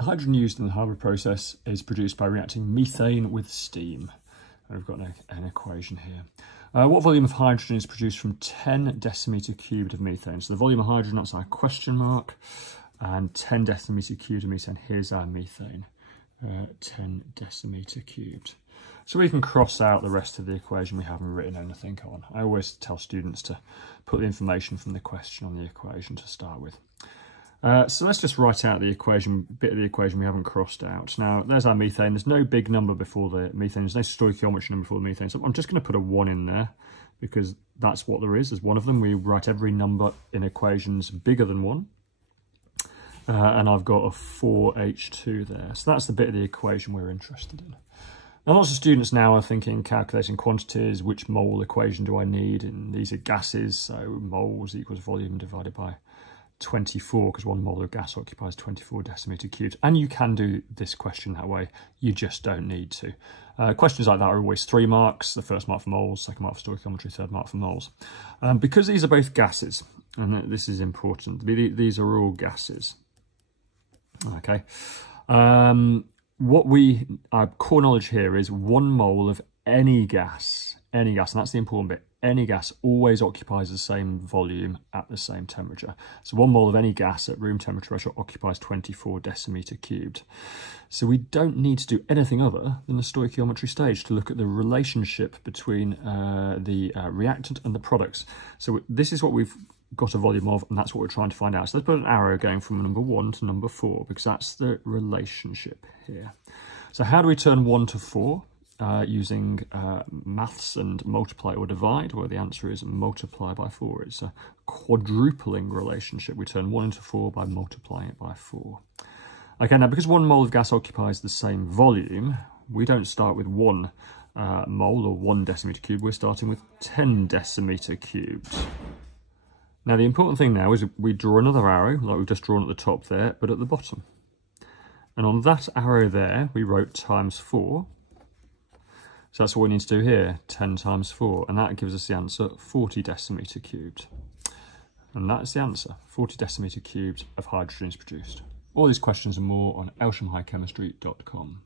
Hydrogen used in the Haber process is produced by reacting methane with steam. And we've got an equation here. What volume of hydrogen is produced from 10 decimeter cubed of methane? So the volume of hydrogen, that's our question mark, and 10 decimeter cubed of methane. Here's our methane, 10 decimeter cubed. So we can cross out the rest of the equation we haven't written anything on. I always tell students to put the information from the question on the equation to start with. So let's just write out the equation, bit of the equation we haven't crossed out. Now, there's our methane. There's no big number before the methane. There's no stoichiometry number before the methane. So I'm just going to put a 1 in there because that's what there is. There's one of them. We write every number in equations bigger than 1. And I've got a 4H2 there. So that's the bit of the equation we're interested in. Now, lots of students now are thinking, calculating quantities, which mole equation do I need? And these are gases, so moles equals volume divided by 24, because 1 mole of gas occupies 24 decimeter cubed. And you can do this question that way, you just don't need to. Questions like that are always 3 marks, the first mark for moles, second mark for stoichiometry, third mark for moles. Because these are both gases, and this is important, these are all gases. Okay. Our core knowledge here is 1 mole of any gas, and that's the important bit. Any gas always occupies the same volume at the same temperature. So 1 mole of any gas at room temperature occupies 24 decimeter cubed. So we don't need to do anything other than the stoichiometry stage to look at the relationship between the reactant and the products. So this is what we've got a volume of, and that's what we're trying to find out. So let's put an arrow going from number 1 to number 4, because that's the relationship here. So how do we turn 1 to 4? Using maths and multiply or divide, well, the answer is multiply by 4. It's a quadrupling relationship. We turn 1 into 4 by multiplying it by 4. Okay, now because 1 mole of gas occupies the same volume, we don't start with 1 mole or 1 decimeter cubed. We're starting with 10 decimeter cubed. Now, the important thing now is we draw another arrow, like we've just drawn at the top there, but at the bottom. And on that arrow there, we wrote times 4. So that's what we need to do here, 10 times 4, and that gives us the answer 40 decimeter cubed. And that's the answer, 40 decimeter cubed of hydrogen is produced. All these questions and more on elshamhighchemistry.com.